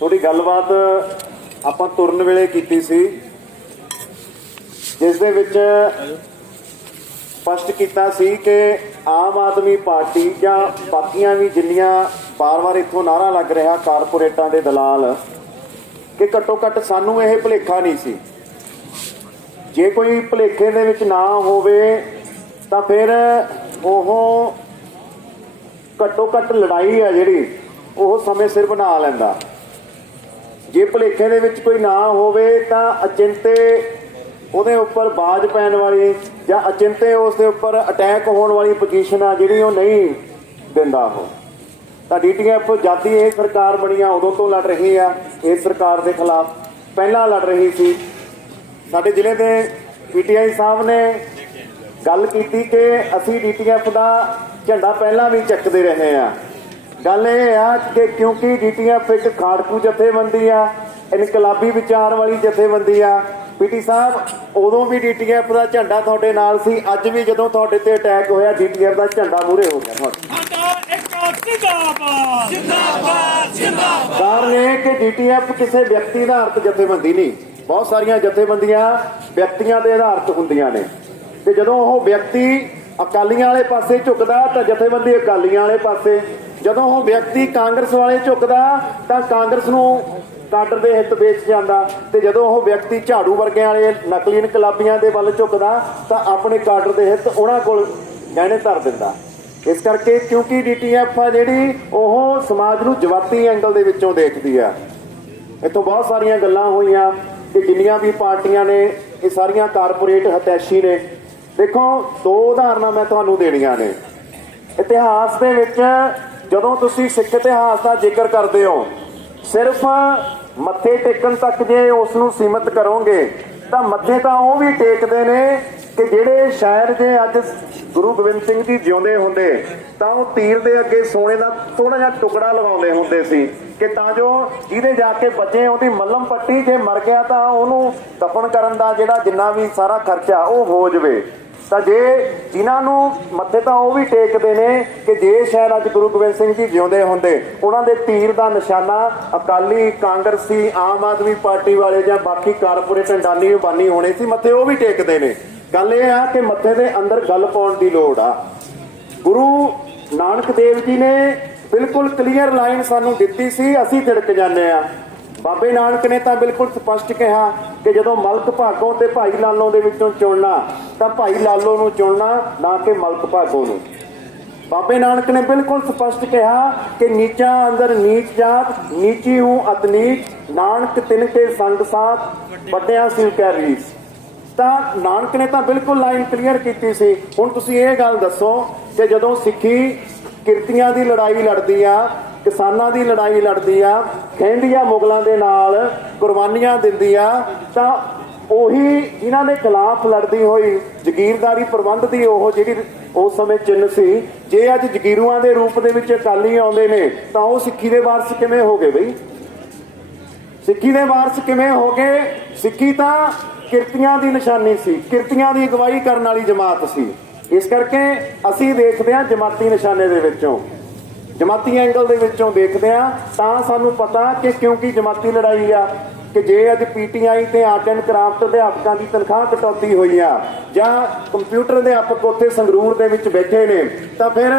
ਥੋੜੀ ਗੱਲਬਾਤ ਆਪਾਂ ਤੁਰਨ ਵੇਲੇ ਕੀਤੀ ਸੀ। ਜਿਸ ਦੇ ਵਿੱਚ ਸਪਸ਼ਟ ਕੀਤਾ ਸੀ ਕਿ ਆਮ ਆਦਮੀ ਪਾਰਟੀ ਜਾਂ ਬਾਕੀਆਂ ਵੀ ਜਿੰਨੀਆਂ ਬਾਰ-ਬਾਰ ਇੱਥੋਂ ਨਾਰਾ ਲੱਗ ਰਿਹਾ ਕਾਰਪੋਰੇਟਾਂ ਦੇ ਦਲਾਲ ਕਿ ਘੱਟੋ ਘੱਟ ਸਾਨੂੰ ਇਹ ਭੁਲੇਖਾ ਨਹੀਂ ਸੀ। ਜੇ ਕੋਈ ਭੁਲੇਖੇ ਦੇ ਵਿੱਚ ਨਾ ਹੋਵੇ ਤਾਂ ਫਿਰ ਉਹ ਘੱਟੋ ਘੱਟ ਲੜਾਈ ਹੈ ਜਿਹੜੀ ਉਹ ਸਮੇਂ ਸਿਰ ਬਣਾ ਲੈਂਦਾ। ਜੇ ਭੁਲੇਖੇ ਦੇ ਵਿੱਚ ਕੋਈ ਨਾ ਹੋਵੇ ਤਾਂ ਅਚਿੰਤੇ ਉਹਦੇ ਉੱਪਰ ਬਾਜ ਪੈਣ ਵਾਲੀ ਜਾਂ ਅਚਿੰਤੇ ਉਸ ਦੇ ਉੱਪਰ ਅਟੈਕ ਹੋਣ ਵਾਲੀ ਪੋਜੀਸ਼ਨ ਆ ਜਿਹੜੀ ਉਹ ਨਹੀਂ ਦਿੰਦਾ ਉਹ। ਤਾਂ ਡੀਟੀਐਫ ਜਾਤੀ ਇਹ ਸਰਕਾਰ ਬਣੀ ਆ ਉਦੋਂ ਤੋਂ ਲੜ ਰਹੀ ਆ। ਇਸ ਸਰਕਾਰ ਦੇ ਖਿਲਾਫ ਪਹਿਲਾਂ ਲੜ ਰਹੀ ਸੀ। ਸਾਡੇ ਜ਼ਿਲ੍ਹੇ ਦੇ ਪੀਟੀਆਈ ਸਾਹਿਬ ਨੇ ਗੱਲ ਕੀਤੀ ਕਿ ਅਸੀਂ ਡੀਟੀਐਫ ਦਾ ਝੰਡਾ ਪਹਿਲਾਂ ਵੀ ਚੱਕਦੇ ਰਹੇ ਆ। ਗੱਲ ਇਹ ਆ ਕਿ ਕਿਉਂਕਿ ਡੀਟੀਐਫ ਇੱਕ ਖਾੜਕੂ ਜਥੇਬੰਦੀ ਆ, ਇਨਕਲਾਬੀ ਵਿਚਾਰ ਵਾਲੀ ਜਥੇਬੰਦੀ ਆ। ਪੀਟੀ ਸਾਹਿਬ, ਉਦੋਂ ਵੀ ਡੀਟੀਐਫ ਦਾ ਝੰਡਾ ਤੁਹਾਡੇ ਨਾਲ ਸੀ, ਅੱਜ ਵੀ ਜਦੋਂ ਤੁਹਾਡੇ ਤੇ ਅਟੈਕ ਹੋਇਆ, ਡੀਟੀਐਫ ਦਾ ਝੰਡਾ ਮੂਰੇ ਹੋ ਗਿਆ ਤੁਹਾਡੇ। ਕਾਰਨ ਇਹ ਕਿ ਡੀਟੀਐਫ ਕਿਸੇ ਵਿਅਕਤੀ ਦਾ ਅਰਥ ਜਥੇਬੰਦੀ ਨਹੀਂ। ਬਹੁਤ ਸਾਰੀਆਂ ਜਥੇਬੰਦੀਆਂ ਵਿਅਕਤੀਆਂ ਦੇ ਆਧਾਰ ਤੇ ਹੁੰਦੀਆਂ ਨੇ। ਤੇ ਜਦੋਂ ਉਹ ਵਿਅਕਤੀ ਅਕਾਲੀਆਂ ਵਾਲੇ ਪਾਸੇ ਝੁਕਦਾ, ਤਾਂ ਜਥੇਬੰਦੀ ਅਕਾਲੀਆਂ ਵਾਲੇ ਪਾਸੇ ਜਦੋਂ ਉਹ ਵਿਅਕਤੀ ਕਾਂਗਰਸ ਵਾਲੇ ਝੁਕਦਾ ਤਾਂ ਕਾਂਗਰਸ ਨੂੰ ਕਾਡਰ ਦੇ ਹਿੱਤ ਵੇਚ ਜਾਂਦਾ ਤੇ ਜਦੋਂ ਉਹ ਵਿਅਕਤੀ ਝਾੜੂ ਵਰਗਿਆਂ ਵਾਲੇ ਨਕਲੀ ਇਨਕਲਾਬੀਆਂ ਦੇ ਵੱਲ ਝੁਕਦਾ ਤਾਂ ਆਪਣੇ ਕਾਡਰ ਦੇ ਹਿੱਤ ਉਹਨਾਂ ਕੋਲ ਗਹਿਣੇ ਧਰ ਦਿੰਦਾ। ਇਸ ਕਰਕੇ ਕਿਉਂਕਿ ਡੀਟੀਐਫ ਆ ਜਿਹੜੀ, ਉਹ ਸਮਾਜ ਨੂੰ ਜਵਾਤੀ ਐਂਗਲ ਦੇ ਵਿੱਚੋਂ ਦੇਖਦੀ ਆ। ਇੱਥੋਂ ਬਹੁਤ ਸਾਰੀਆਂ ਗੱਲਾਂ ਹੋਈਆਂ ਕਿ ਜਿੰਨੀਆਂ ਵੀ ਪਾਰਟੀਆਂ ਨੇ, ਇਹ ਸਾਰੀਆਂ ਕਾਰਪੋਰੇਟ ਹਤੈਸ਼ੀ ਨੇ। ਦੇਖੋ, ਦੋ ਉਦਾਹਰਨਾਂ ਮੈਂ ਤੁਹਾਨੂੰ ਦੇਣੀਆਂ ਨੇ। ਇਤਿਹਾਸ ਦੇ ਵਿੱਚ ਜਦੋਂ ਤੁਸੀਂ ਸਿੱਖ ਇਤਿਹਾਸ ਦਾ ਜ਼ਿਕਰ ਕਰਦੇ ਹੋ, ਸਿਰਫ ਮੱਥੇ ਟੇਕਣ ਤੱਕ ਜੇ ਉਸ ਨੂੰ ਸੀਮਤ ਕਰੋਗੇ, ਤਾਂ ਮੱਥੇ ਤਾਂ ਉਹ ਵੀ ਟੇਕਦੇ ਨੇ ਕਿ ਜਿਹੜੇ ਸ਼ਾਇਰ ਜੇ ਅੱਜ ਗੁਰੂ ਗੋਬਿੰਦ ਸਿੰਘ ਜੀ ਜਿਉਂਦੇ ਹੁੰਦੇ, ਤਾਂ ਉਹ ਤੀਰ ਦੇ ਅੱਗੇ ਸੋਨੇ ਦਾ ਥੋੜਾ ਜਿਹਾ ਟੁਕੜਾ ਲਗਾਉਂਦੇ ਹੁੰਦੇ ਸੀ ਕਿ ਤਾਂ ਜੋ ਜਿਹਦੇ ਜਾ ਕੇ ਬੱਚੇ ਉਹਦੀ ਮੱਲਮ ਪੱਟੀ ਜੇ ਮਰ ਗਿਆ ਤਾਂ ਉਹਨੂੰ ਦਫਨ ਕਰਨ ਦਾ ਜਿਹੜਾ ਜਿੰਨਾ ਵੀ ਸਾਰਾ ਖਰਚਾ ਉਹ ਹੋ ਜਵੇ। ਤਾਂ ਜੇ ਜਿਨ੍ਹਾਂ ਨੂੰ ਮੱਥੇ ਤਾਂ ਉਹ ਵੀ ਟੇਕਦੇ ਨੇ ਕਿ ਜੇ ਸ਼ਾਇਦ ਅੱਜ ਗੁਰੂ ਗੋਬਿੰਦ ਸਿੰਘ ਜੀ ਜਿਉਂਦੇ ਹੁੰਦੇ, ਉਹਨਾਂ ਦੇ ਤੀਰ ਦਾ ਨਿਸ਼ਾਨਾ ਅਕਾਲੀ ਕਾਂਗਰਸੀ, ਆਮ ਆਦਮੀ ਪਾਰਟੀ ਵਾਲੇ ਜਾਂ ਬਾਕੀ ਕਾਰਪੋਰੇਟ ਡਾਨੀ ਬਾਨੀ ਹੋਣੇ ਸੀ, ਮੱਥੇ ਉਹ ਵੀ ਟੇਕਦੇ ਨੇ। ਗੱਲ ਇਹ ਆ ਕਿ ਮੱਥੇ ਦੇ ਅੰਦਰ ਗੱਲ ਪਾਉਣ ਦੀ ਲੋੜ ਆ। ਗੁਰੂ ਨਾਨਕ ਦੇਵ ਜੀ ਨੇ ਬਿਲਕੁਲ ਕਲੀਅਰ ਲਾਈਨ ਸਾਨੂੰ ਦਿੱਤੀ ਸੀ, ਅਸੀਂ ਤਿੜਕ ਜਾਂਦੇ ਆ ਬਾਬੇ ਨਾਨਕ ਨੇ ਤਾਂ ਬਿਲਕੁਲ ਸਪਸ਼ਟ ਕਿਹਾ ਕਿ ਜਦੋਂ ਮਲਕ ਭਾਗੋ ਤੇ ਭਾਈ ਲਾਲੋ ਦੇ ਵਿੱਚੋਂ ਚੁਣਨਾ, ਤਾਂ ਭਾਈ ਲਾਲੋ ਨੂੰ ਚੁਣਨਾ, ਨਾ ਕਿ ਮਲਕ ਭਾਗੋਂ ਨੂੰ। ਬਾਬੇ ਨਾਨਕ ਨੇ ਬਿਲਕੁਲ ਸਪਸ਼ਟ ਕਿਹਾ ਕਿ ਨੀਚਾ ਅੰਦਰ ਨੀਚ ਜਾਤ, ਨੀਚੀ ਹੂੰ ਅਤਨੀਚ ਨਾਨਕ ਤਿਨ ਕੇ ਸੰਗ ਸਾਥ, ਵੱਡਿਆਂ ਸੀ ਕੈ ਰੀਸ। ਤਾਂ ਨਾਨਕ ਨੇ ਤਾਂ ਬਿਲਕੁਲ ਲਾਈਨ ਕਲੀਅਰ ਕੀਤੀ ਸੀ। ਹੁਣ ਤੁਸੀਂ ਇਹ ਗੱਲ ਦੱਸੋ ਕਿ ਜਦੋਂ ਸਿੱਖੀ ਕਿਰਤੀਆਂ ਦੀ ਲੜਾਈ ਲੜਦੀ ਆ ਕਿਸਾਨਾਂ ਦੀ ਲੜਾਈ ਲੜਦੀ ਆ ਖਹਿੰਦੀਆਂ ਮੁਗਲਾਂ ਦੇ ਨਾਲ ਕੁਰਬਾਨੀਆਂ ਦਿੰਦੀ ਆ ਤਾਂ ਉਹੀ ਜਿਨ੍ਹਾਂ ਦੇ ਖਿਲਾਫ ਲੜਦੀ ਹੋਈ ਜ਼ਗੀਰਦਾਰੀ ਪ੍ਰਬੰਧ ਦੀ ਉਹ ਜਿਹੜੀ ਉਸ ਸਮੇਂ ਚਿੰਨ ਸੀ, ਜੇ ਅੱਜ ਜ਼ਗੀਰੂਆਂ ਦੇ ਰੂਪ ਦੇ ਵਿੱਚ ਅਕਾਲੀ ਆਉਂਦੇ ਨੇ, ਤਾਂ ਉਹ ਸਿੱਖੀ ਦੇ ਵਾਰਸ ਕਿਵੇਂ ਹੋ ਗਏ ਬਈ? ਸਿੱਖੀ ਦੇ ਵਾਰਸ ਕਿਵੇਂ ਹੋ ਗਏ? ਸਿੱਖੀ ਤਾਂ ਕਿਰਤੀਆਂ ਦੀ ਨਿਸ਼ਾਨੀ ਸੀ, ਕਿਰਤੀਆਂ ਦੀ ਅਗਵਾਈ ਕਰਨ ਵਾਲੀ ਜਮਾਤ ਸੀ। ਇਸ ਕਰਕੇ ਅਸੀਂ ਦੇਖਦੇ ਹਾਂ ਜਮਾਤੀ ਨਿਸ਼ਾਨੇ ਦੇ ਵਿੱਚੋਂ ਜਮਾਤੀ ਐਂਗਲ ਦੇ ਵਿੱਚੋਂ ਦੇਖਦੇ ਹਾਂ, ਤਾਂ ਸਾਨੂੰ ਪਤਾ ਕਿ ਕਿਉਂਕਿ ਜਮਾਤੀ ਲੜਾਈ ਆ, ਕਿ ਜੇ ਅੱਜ ਪੀਟੀਆਈ ਤੇ ਆਰਟ ਐਂਡ ਕਰਾਫਟ ਅਧਿਆਪਕਾਂ ਦੀ ਤਨਖਾਹ ਕਟੌਤੀ ਹੋਈ ਆ, ਜਾਂ ਕੰਪਿਊਟਰ ਅਧਿਆਪਕ ਉੱਥੇ ਸੰਗਰੂਰ ਦੇ ਵਿੱਚ ਬੈਠੇ ਨੇ, ਤਾਂ ਫਿਰ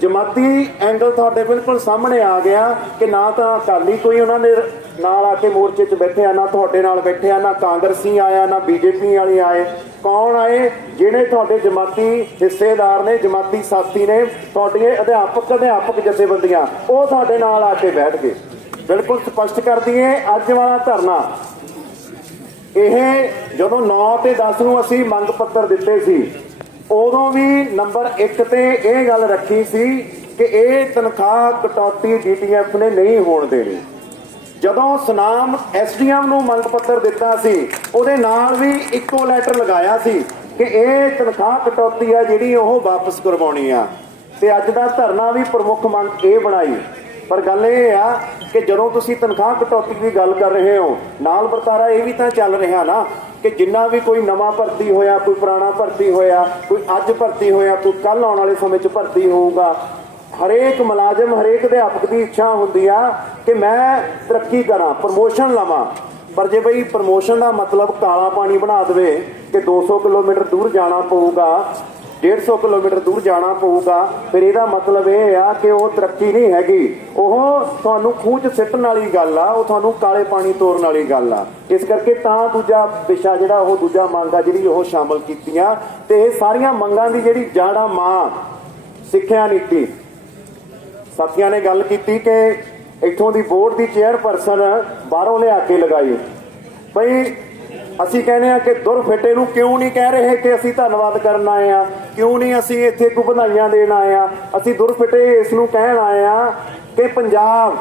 ਜਮਾਤੀ ਐਂਗਲ ਤੁਹਾਡੇ ਬਿਲਕੁਲ ਸਾਹਮਣੇ ਆ ਗਿਆ ਕਿ ਨਾ ਤਾਂ ਅਕਾਲੀ ਕੋਈ ਉਹਨਾਂ ਦੇ ਨਾਲ ਆ ਕੇ ਮੋਰਚੇ 'ਚ ਬੈਠੇ ਆ, ਨਾ ਤੁਹਾਡੇ ਨਾਲ ਬੈਠੇ ਆ, ਨਾ ਕਾਂਗਰਸੀ ਆਇਆ, ਨਾ ਬੀਜੇਪੀ ਵਾਲੇ ਆਏ। ਕੌਣ ਆਏ? ਜਿਹੜੇ ਤੁਹਾਡੇ ਜਮਾਤੀ ਹਿੱਸੇਦਾਰ ਨੇ, ਜਮਾਤੀ ਸਾਥੀ ਨੇ ਤੁਹਾਡੇ ਅਧਿਆਪਕ ਅਧਿਆਪਕ ਜਥੇਬੰਦੀਆਂ, ਉਹ ਤੁਹਾਡੇ ਨਾਲ ਆ ਕੇ ਬੈਠ ਗਏ। ਬਿਲਕੁਲ ਸਪਸ਼ਟ ਕਰ ਦਈਏ, ਅੱਜ ਵਾਲਾ ਧਰਨਾ। ਇਹ ਜਦੋਂ 9 ਤੇ 10 ਨੂੰ ਅਸੀਂ ਮੰਗ ਪੱਤਰ ਦਿੱਤੇ ਸੀ ਉਦੋਂ ਵੀ ਨੰਬਰ 1 ਤੇ ਇਹ ਗੱਲ ਰੱਖੀ ਸੀ ਕਿ ਇਹ ਤਨਖਾਹ ਕਟੌਤੀ ਡੀਟੀਐਫ ਨੇ ਨਹੀਂ ਹੋਣ ਦੇਣੀ। ਜਦੋਂ ਸੁਨਾਮ ਐਸਡੀਐਮ ਨੂੰ ਮੰਗ ਪੱਤਰ ਦਿੱਤਾ ਸੀ, ਉਹਦੇ ਨਾਲ ਵੀ ਇੱਕੋ ਲੈਟਰ ਲਗਾਇਆ ਸੀ ਕਿ ਇਹ ਤਨਖਾਹ ਕਟੌਤੀ ਆ ਜਿਹੜੀ ਉਹ ਵਾਪਸ ਕਰਵਾਉਣੀ ਆ। ਤੇ ਅੱਜ ਦਾ ਧਰਨਾ ਵੀ ਪ੍ਰਮੁੱਖ ਮੰਗ ਇਹ ਬਣਾਈ। ਪਰ ਗੱਲ ਇਹ ਆ ਕਿ ਜਦੋਂ ਤੁਸੀਂ ਤਨਖਾਹ ਕਟੌਤੀ ਦੀ ਗੱਲ ਕਰ ਰਹੇ ਹੋ, ਨਾਲ ਵਰਤਾਰਾ ਇਹ ਵੀ ਤਾਂ ਚੱਲ ਰਿਹਾ ਨਾ ਕਿ ਜਿੰਨਾ ਵੀ ਕੋਈ ਨਵਾਂ ਭਰਤੀ ਹੋਇਆ, ਕੋਈ ਪੁਰਾਣਾ ਭਰਤੀ ਹੋਇਆ, ਕੋਈ ਅੱਜ ਭਰਤੀ ਹੋਇਆ, ਕੋਈ ਕੱਲ ਆਉਣ ਵਾਲੇ ਸਮੇਂ 'ਚ ਭਰਤੀ ਹੋਊਗਾ, ਹਰੇਕ ਮੁਲਾਜ਼ਮ, ਹਰੇਕ ਅਧਿਆਪਕ ਦੀ ਇੱਛਾ ਹੁੰਦੀ ਆ ਕਿ ਮੈਂ ਤਰੱਕੀ ਕਰਾਂ ਪ੍ਰਮੋਸ਼ਨ ਲਵਾਂ। ਪਰ ਜੇ ਬਈ ਪ੍ਰਮੋਸ਼ਨ ਦਾ ਮਤਲਬ ਕਾਲਾ ਪਾਣੀ ਬਣਾ ਦੇਵੇ ਕਿ 200 ਕਿਲੋਮੀਟਰ ਦੂਰ ਜਾਣਾ ਪਊਗਾ 150 ਕਿਲੋਮੀਟਰ ਦੂਰ ਜਾਣਾ ਪਊਗਾ। ਫਿਰ ਇਹਦਾ ਮਤਲਬ ਇਹ ਆ ਕਿ ਉਹ ਤਰੱਕੀ ਨਹੀਂ ਹੈਗੀ। ਉਹ ਤੁਹਾਨੂੰ ਖੂਹ 'ਚ ਸਿੱਟਣ ਵਾਲੀ ਗੱਲ ਆ, ਉਹ ਤੁਹਾਨੂੰ ਕਾਲੇ ਪਾਣੀ ਤੋਰਨ ਵਾਲੀ ਗੱਲ ਆ। ਇਸ ਕਰਕੇ ਤਾਂ ਦੂਜਾ ਵਿਸ਼ਾ ਜਿਹੜਾ ਉਹ ਦੂਜਾ ਮੰਗ ਆ ਜਿਹੜੀ ਉਹ ਸ਼ਾਮਲ ਕੀਤੀਆਂ। ਤੇ ਇਹ ਸਾਰੀਆਂ ਮੰਗਾਂ ਦੀ ਜਿਹੜੀ ਜਾੜਾ ਮਾਂ, ਸਿੱਖਿਆ ਨੀਤੀ। ਸਾਥੀਆਂ ਨੇ ਗੱਲ ਕੀਤੀ ਕਿ ਇੱਥੋਂ ਦੀ ਬੋਰਡ ਦੀ ਚੇਅਰਪਰਸਨ ਬਾਹਰੋਂ ਲਿਆ ਕੇ ਲਗਾਈ। ਬਈ ਅਸੀਂ ਕਹਿੰਦੇ ਆ ਕਿ ਦੁਰ ਨੂੰ ਕਿਉਂ ਨਹੀਂ ਕਹਿ ਰਹੇ ਕਿ ਅਸੀਂ ਧੰਨਵਾਦ ਕਰਨ ਆਏ ਆ ਕਿਉਂ ਨਹੀਂ ਅਸੀਂ ਇੱਥੇ ਕੋ ਵਧਾਈਆਂ ਦੇਣ ਆਏ ਆ ਅਸੀਂ ਦੁਰ ਫਿੱਟੇ ਇਸ ਨੂੰ ਕਹਿਣ ਆਏ ਆ ਕਿ ਪੰਜਾਬ,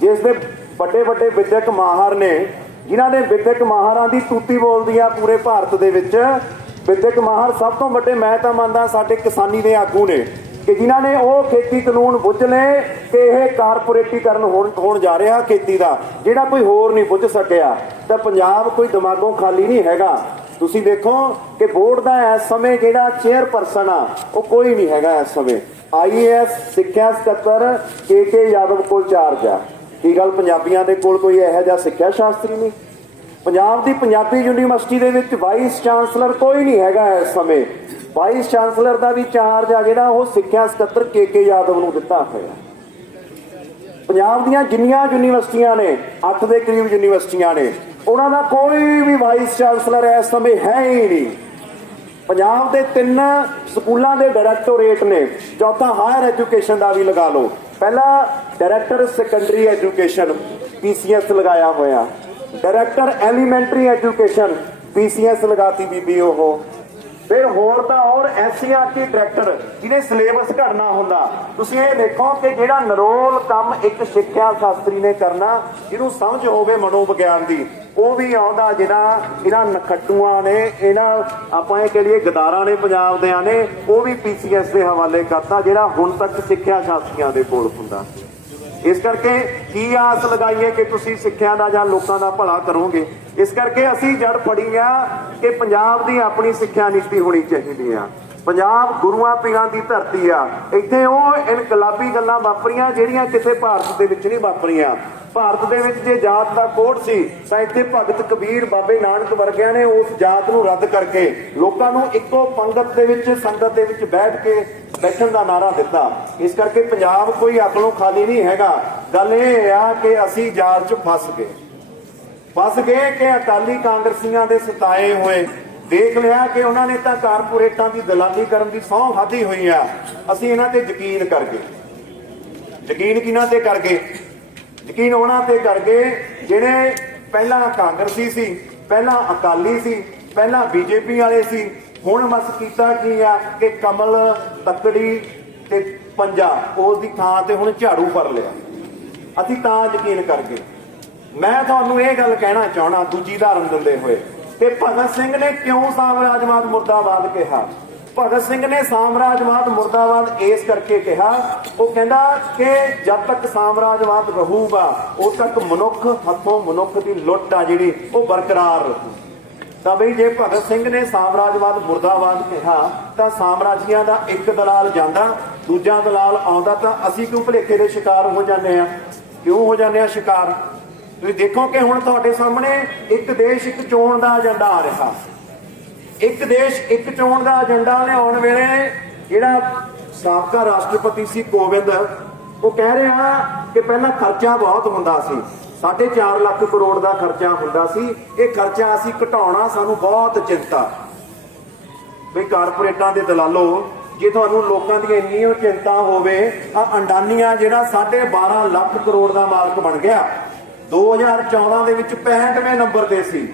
ਜਿਸ ਦੇ ਵੱਡੇ ਵੱਡੇ ਵਿਦਿਅਕ ਮਾਹਰ ਨੇ, ਜਿਨ੍ਹਾਂ ਦੇ ਵਿਦਿਅਕ ਮਾਹਰਾਂ ਦੀ ਤੂਤੀ ਬੋਲਦੀ ਆ ਪੂਰੇ ਭਾਰਤ ਦੇ ਵਿੱਚ, ਵਿਦਿਅਕ ਮਾਹਰ ਸਭ ਤੋਂ ਵੱਡੇ, ਮੈਂ ਤਾਂ ਮੰਨਦਾ ਸਾਡੇ ਕਿਸਾਨੀ ਦੇ ਆਗੂ ਨੇ। ਕਿ ਜਿਨ੍ਹਾਂ ਨੇ ਉਹ ਖੇਤੀ ਕਾਨੂੰਨ ਬੁੱਝ ਲਏ ਕਿ ਇਹ ਕਾਰਪੋਰੇਟੀਕਰਨ ਹੋਣ ਹੋਣ ਜਾ ਰਿਹਾ ਖੇਤੀ ਦਾ, ਜਿਹੜਾ ਕੋਈ ਹੋਰ ਨਹੀਂ ਬੁੱਝ ਸਕਿਆ। ਤਾਂ ਪੰਜਾਬ ਕੋਈ ਦਿਮਾਗੋਂ ਖਾਲੀ ਨਹੀਂ ਹੈਗਾ। ਤੁਸੀਂ ਦੇਖੋ ਕਿ ਬੋਰਡ ਦਾ ਇਸ ਸਮੇਂ ਜਿਹੜਾ ਚੇਅਰਪਰਸਨ ਆ, ਉਹ ਕੋਈ ਨਹੀਂ ਹੈਗਾ ਇਸ ਸਮੇਂ। ਆਈਏਐਸ ਸਿੱਖਿਆ ਸਕੱਤਰ ਕੇ ਕੇ ਯਾਦਵ ਕੋਲ ਚਾਰਜ ਆ। ਕੀ ਗੱਲ ਪੰਜਾਬੀਆਂ ਦੇ ਕੋਲ ਕੋਈ ਇਹੋ ਜਿਹਾ ਸਿੱਖਿਆ ਸ਼ਾਸਤਰੀ ਨਹੀਂ? ਪੰਜਾਬ ਦੀ ਪੰਜਾਬੀ ਯੂਨੀਵਰਸਿਟੀ ਦੇ ਵਿੱਚ ਵਾਈਸ ਚਾਂਸਲਰ ਕੋਈ ਨਹੀਂ ਹੈਗਾ ਇਸ ਸਮੇਂ। ਵਾਈਸ ਚਾਂਸਲਰ ਦਾ ਵੀ ਚਾਰਜ ਆ ਜਿਹੜਾ ਉਹ ਸਿੱਖਿਆ ਸਕੱਤਰ ਕੇ ਕੇ ਯਾਦਵ ਨੂੰ ਦਿੱਤਾ ਹੋਇਆ। ਪੰਜਾਬ ਦੀਆਂ ਜਿੰਨੀਆਂ ਯੂਨੀਵਰਸਿਟੀਆਂ ਨੇ 8 ਦੇ ਕਰੀਬ ਯੂਨੀਵਰਸਿਟੀਆਂ ਨੇ, ਉਹਨਾਂ ਦਾ ਕੋਈ ਵੀ ਵਾਈਸ ਚਾਂਸਲਰ ਇਸ ਸਮੇਂ ਹੈ ਹੀ ਨਹੀਂ। ਪੰਜਾਬ ਦੇ ਤਿੰਨ ਸਕੂਲਾਂ ਦੇ ਡਾਇਰੈਕਟੋਰੇਟ ਨੇ, ਚੌਥਾ ਹਾਇਰ ਐਜੂਕੇਸ਼ਨ ਦਾ ਵੀ ਲਗਾ ਲਓ। ਪਹਿਲਾ ਡਾਇਰੈਕਟਰ ਸੈਕੰਡਰੀ ਐਜੂਕੇਸ਼ਨ ਪੀਸੀਐਸ ਲਗਾਇਆ ਹੋਇਆ। ਡਾਇਰੈਕਟਰ ਐਲੀਮੈਂਟਰੀ ਐਜੂਕੇਸ਼ਨ ਪੀਸੀਐਸ ਲਗਾਤੀ ਬੀਬੀ ਉਹ। ਫਿਰ ਹੋਰ ਤਾਂ ਹੋਰ ਐਸਸੀਆਰਟੀ ਡਾਇਰੈਕਟਰ ਜਿਹਨੇ ਸਿਲੇਬਸ ਘੜਨਾ ਹੁੰਦਾ। ਤੁਸੀਂ ਇਹ ਦੇਖੋ ਕਿ ਜਿਹੜਾ ਨਰੋਲ ਕੰਮ ਇੱਕ ਸਿੱਖਿਆ ਸ਼ਾਸਤਰੀ ਨੇ ਕਰਨਾ, ਜਿਹਨੂੰ ਸਮਝ ਹੋਵੇ ਮਨੋਵਿਗਿਆਨ ਦੀ, ਉਹ ਵੀ ਆਉਂਦਾ ਜਿਹੜਾ ਇਹਨਾਂ ਨਖੱਟੂਆਂ ਨੇ, ਇਹਨਾਂ ਆਪਾਂ ਇਹ ਕਹੀਏ ਗਦਾਰਾਂ ਨੇ, ਪੰਜਾਬ ਦੇਆਂ ਨੇ, ਉਹ ਵੀ ਪੀਸੀਐਸ ਦੇ ਹਵਾਲੇ ਕਰਤਾ, ਜਿਹੜਾ ਹੁਣ ਤੱਕ ਸਿੱਖਿਆ ਸ਼ਾਸਤਰੀਆਂ ਦੇ ਕੋਲ ਹੁੰਦਾ। ਇਸ ਕਰਕੇ ਕੀ ਆਸ ਲਗਾਈਏ ਕਿ ਤੁਸੀਂ ਸਿੱਖਿਆ ਦਾ ਜਾਂ ਲੋਕਾਂ ਦਾ ਭਲਾ ਕਰੋਗੇ? ਇਸ ਕਰਕੇ ਅਸੀਂ ਜੜ ਫੜੀ ਆ ਕਿ ਪੰਜਾਬ ਦੀ ਆਪਣੀ ਸਿੱਖਿਆ ਨੀਤੀ ਹੋਣੀ ਚਾਹੀਦੀ ਆ। ਪੰਜਾਬ ਗੁਰੂਆਂ ਪੀਰਾਂ ਦੀ ਧਰਤੀ ਆ। ਇੱਥੇ ਉਹ ਇਨਕਲਾਬੀ ਗੱਲਾਂ ਵਾਪਰੀਆਂ ਜਿਹੜੀਆਂ ਕਿਸੇ ਭਾਰਤ ਦੇ ਵਿੱਚ ਨਹੀਂ ਵਾਪਰੀਆਂ। ਭਾਰਤ ਦੇ ਵਿੱਚ ਜੇ ਜਾਤ ਦਾ ਕੋਡ ਸੀ, ਤਾਂ ਇੱਥੇ ਭਗਤ ਕਬੀਰ ਬਾਬੇ ਨਾਨਕ ਵਰਗਿਆਂ ਨੇ ਉਸ ਜਾਤ ਨੂੰ ਰੱਦ ਕਰਕੇ ਲੋਕਾਂ ਨੂੰ ਇੱਕੋ ਪੰਗਤ ਦੇ ਵਿੱਚ, ਸੰਗਤ ਦੇ ਵਿੱਚ ਬੈਠ ਕੇ ਬੈਠਣ ਦਾ ਨਾਰਾ ਦਿੱਤਾ। ਇਸ ਕਰਕੇ ਪੰਜਾਬ ਕੋਈ ਅਕਲੋਂ ਖਾਲੀ ਨਹੀਂ ਹੈਗਾ। ਗੱਲ ਇਹ ਆ ਕਿ ਅਸੀਂ ਜਾਲ 'ਚ ਫਸ ਗਏ। ਫਸ ਗਏ ਕਿ ਅਕਾਲੀ ਕਾਂਗਰਸੀਆਂ ਦੇ ਸਤਾਏ ਹੋਏ। ਦੇਖ ਲਿਆ ਕਿ ਉਹਨਾਂ ਨੇ ਤਾਂ ਕਾਰਪੋਰੇਟਾਂ ਦੀ ਦਲਾਲੀ ਕਰਨ ਦੀ ਸਹੁੰ ਖਾਧੀ ਹੋਈ ਆ। ਅਸੀਂ ਇਹਨਾਂ ਤੇ ਯਕੀਨ ਕਰ ਗਏ। ਯਕੀਨ ਕਿਹਨਾਂ ਤੇ ਕਰ ਗਏ? ਯਕੀਨ ਉਹਨਾਂ ਤੇ ਕਰ ਗਏ ਜਿਹੜੇ ਪਹਿਲਾਂ ਕਾਂਗਰਸੀ ਸੀ, ਪਹਿਲਾਂ ਅਕਾਲੀ ਸੀ, ਪਹਿਲਾਂ ਬੀਜੇਪੀ ਵਾਲੇ ਸੀ। ਹੁਣ ਮਸ ਕੀਤਾ ਕੀ ਆ ਕਿ ਕਮਲ ਤਕੜੀ ਤੇ ਪੰਜਾ, ਉਸ ਦੀ ਥਾਂ ਤੇ ਹੁਣ ਝਾੜੂ ਫੜ ਲਿਆ। ਅਸੀਂ ਤਾਂ ਯਕੀਨ ਕਰ ਗਏ ਮੈਂ ਤੁਹਾਨੂੰ ਇਹ ਗੱਲ ਕਹਿਣਾ ਚਾਹਣਾ, ਦੂਜੀ ਧਾਰਨ ਦਿੰਦੇ ਹੋਏ, ਕਿ ਭਗਤ ਸਿੰਘ ਨੇ ਕਿਉਂ ਸਾਮਰਾਜਵਾਦ ਮੁਰਦਾਬਾਦ ਕਿਹਾ? ਭਗਤ ਸਿੰਘ ਨੇ ਸਾਮਰਾਜਵਾਦ ਮੁਰਦਾਬਾਦ ਇਸ ਕਰਕੇ ਕਿਹਾ, ਉਹ ਕਹਿੰਦਾ ਕਿ ਜਦ ਤੱਕ ਸਾਮਰਾਜਵਾਦ ਰਹੂਗਾ, ਉਦ ਤੱਕ ਮਨੁੱਖ ਹੱਥੋਂ ਮਨੁੱਖ ਦੀ ਲੁੱਟ ਆ ਜਿਹੜੀ, ਉਹ ਬਰਕਰਾਰ ਰਹੂ ਤਾਂ ਬਈ ਜੇ ਭਗਤ ਸਿੰਘ ਨੇ ਸਾਮਰਾਜਵਾਦ ਮੁਰਦਾਬਾਦ ਕਿਹਾ, ਤਾਂ ਸਾਮਰਾਜੀਆਂ ਦਾ ਇੱਕ ਦਲਾਲ ਜਾਂਦਾ, ਦੂਜਾ ਦਲਾਲ ਆਉਂਦਾ ਤਾਂ ਅਸੀਂ ਕਿਉਂ ਭੁਲੇਖੇ ਦੇ ਸ਼ਿਕਾਰ ਹੋ ਜਾਂਦੇ ਆ ਕਿਉਂ ਹੋ ਜਾਂਦੇ ਆ ਸ਼ਿਕਾਰ? ਤੁਸੀਂ ਦੇਖੋ ਕਿ ਹੁਣ ਤੁਹਾਡੇ ਸਾਹਮਣੇ ਇੱਕ ਦੇਸ਼ ਇੱਕ ਚੋਣ ਦਾ ਏਜੰਡਾ ਆ ਰਿਹਾ। ਇੱਕ ਦੇਸ਼ ਇੱਕ ਚੋਣ ਦਾ ਏਜੰਡਾ ਲਿਆਉਣ ਵੇਲੇ ਜਿਹੜਾ ਸਾਬਕਾ ਰਾਸ਼ਟਰਪਤੀ ਸੀ ਕੋਵਿੰਦ ਉਹ ਕਹਿ ਰਿਹਾ ਕਿ ਪਹਿਲਾਂ ਖਰਚਾ ਬਹੁਤ ਹੁੰਦਾ ਸੀ। 4.5 ਲੱਖ ਕਰੋੜ ਦਾ ਖਰਚਾ ਹੁੰਦਾ ਸੀ। ਇਹ ਖਰਚਾ ਅਸੀਂ ਘਟਾਉਣਾ ਸਾਨੂੰ ਬਹੁਤ ਚਿੰਤਾ। ਵੀ ਕਾਰਪੋਰੇਟਾਂ ਦੇ ਦਲਾਲੋ, ਜੇ ਤੁਹਾਨੂੰ ਲੋਕਾਂ ਦੀ ਇੰਨੀ ਓ ਚਿੰਤਾ ਹੋਵੇ ਆ ਅੰਡਾਨੀਆਂ ਜਿਹੜਾ 12.5 ਲੱਖ ਕਰੋੜ ਦਾ ਮਾਲਕ ਬਣ ਗਿਆ। 2014 ਦੇ ਵਿੱਚ 65ਵੇਂ ਨੰਬਰ ਤੇ ਸੀ।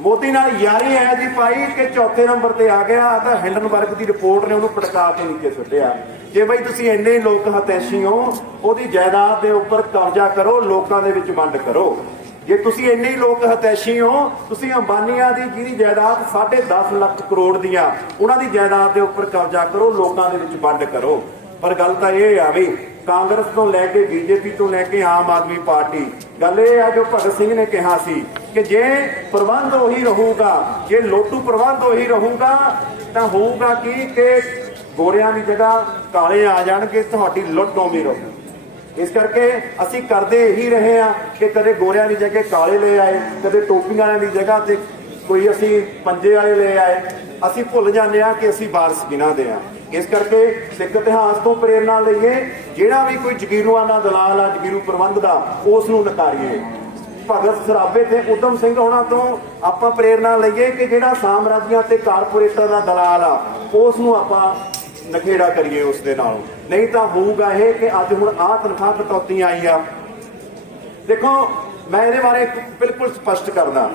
ਮੋਦੀ ਨਾਲ ਯਾਰੀ ਹੈ ਜੀ ਪਾਈ ਕਿ ਚੌਥੇ ਨੰਬਰ ਤੇ ਆ ਗਿਆ ਆ ਤਾਂ ਹਿੰਡਨਬਰਗ ਦੀ ਰਿਪੋਰਟ ਨੇ ਉਹਨੂੰ ਪਟਕਾ ਕੇ ਨੀਚੇ ਸੁੱਟਿਆ। ਜੇ ਬਈ ਤੁਸੀਂ ਇੰਨੇ ਲੋਕ ਹਤੈਸ਼ੀ ਹੋ, ਉਹਦੀ ਜਾਇਦਾਦ ਦੇ ਉੱਪਰ ਕਬਜ਼ਾ ਕਰੋ, ਲੋਕਾਂ ਦੇ ਵਿੱਚ ਵੰਡ ਕਰੋ। ਜੇ ਤੁਸੀਂ ਇੰਨੇ ਹੀ ਲੋਕ ਹਤੈਸ਼ੀ ਹੋ, ਤੁਸੀਂ ਅੰਬਾਨੀਆਂ ਦੀ ਜਿਹਦੀ ਜਾਇਦਾਦ 10.5 ਲੱਖ ਕਰੋੜ ਦੀਆਂ, ਉਹਨਾਂ ਦੀ ਜਾਇਦਾਦ ਦੇ ਉੱਪਰ ਕਬਜ਼ਾ ਕਰੋ, ਲੋਕਾਂ ਦੇ ਵਿੱਚ ਵੰਡ ਕਰੋ। ਪਰ ਗੱਲ ਤਾਂ ਇਹ ਆ ਵੀ ਕਾਂਗਰਸ ਤੋਂ ਲੈ ਕੇ ਬੀਜੇਪੀ ਤੋਂ ਲੈ ਕੇ ਆਮ ਆਦਮੀ ਪਾਰਟੀ, ਗੱਲ ਇਹ ਆ ਜੋ ਭਗਤ ਸਿੰਘ ਨੇ ਕਿਹਾ ਸੀ ਕਿ ਜੇ ਪ੍ਰਬੰਧ ਉਹੀ ਰਹੂਗਾ, ਜੇ ਲੋਟੂ ਪ੍ਰਬੰਧ ਉਹੀ ਰਹੂਗਾ, ਤਾਂ ਹੋਊਗਾ ਕੀ ਕਿ ਗੋਰਿਆਂ ਦੀ ਜਗ੍ਹਾ ਕਾਲੇ ਆ ਜਾਣਗੇ, ਤੁਹਾਡੀ ਲੁੱਟ ਡੋਮੀ ਰਹੂ ਇਸ ਕਰਕੇ ਅਸੀਂ ਕਰਦੇ ਹੀ ਰਹੇ ਆ ਕਿ ਕਦੇ ਗੋਰਿਆਂ ਦੀ ਜਗ੍ਹਾ ਕਾਲੇ ਲੈ ਆਏ, ਕਦੇ ਟੋਪੀਆਂ ਵਾਲਿਆਂ ਦੀ ਜਗ੍ਹਾ ਤੇ ਕੋਈ ਅਸੀਂ ਪੰਜੇ ਵਾਲੇ ਲੈ ਆਏ। ਅਸੀਂ ਭੁੱਲ ਜਾਂਦੇ ਆ ਕਿ ਅਸੀਂ ਵਾਰਸ ਬਿਨਾਂ ਦੇ ਆ ਇਸ ਕਰਕੇ ਸਿੱਖ ਇਤਿਹਾਸ ਤੋਂ ਪ੍ਰੇਰਣਾ ਲਈਏ, ਜਿਹੜਾ ਵੀ ਕੋਈ ਜਗੀਰੂਆਂ ਦਾ ਦਲਾਲ ਆ, ਜਗੀਰੂ ਪ੍ਰਬੰਧ ਦਾ, ਉਸ ਨੂੰ ਨਕਾਰੀਏ। ਭਗਤ ਸਰਾਭੇ ਤੇ ਉਦਮ ਸਿੰਘ ਹੋਣਾ ਤੋਂ ਆਪਾਂ ਪ੍ਰੇਰਣਾ ਲਈਏ ਕਿ ਜਿਹੜਾ ਸਾਮਰਾਜੀਆਂ ਤੇ ਕਾਰਪੋਰੇਟਾਂ ਦਾ ਦਲਾਲ ਆ, ਉਸ ਨੂੰ ਆਪਾਂ ਨਖੇੜਾ ਕਰੀਏ ਉਸ ਦੇ ਨਾਲ। ਨਹੀਂ ਤਾਂ ਹੋਊਗਾ ਇਹ ਕਿ ਅੱਜ ਹੁਣ ਆਹ ਤਨਖਾਹ ਕਟੌਤੀ ਆਈ ਆ। ਦੇਖੋ, ਮੈਂ ਇਹਦੇ ਬਾਰੇ ਬਿਲਕੁਲ ਸਪਸ਼ਟ ਕਰਦਾ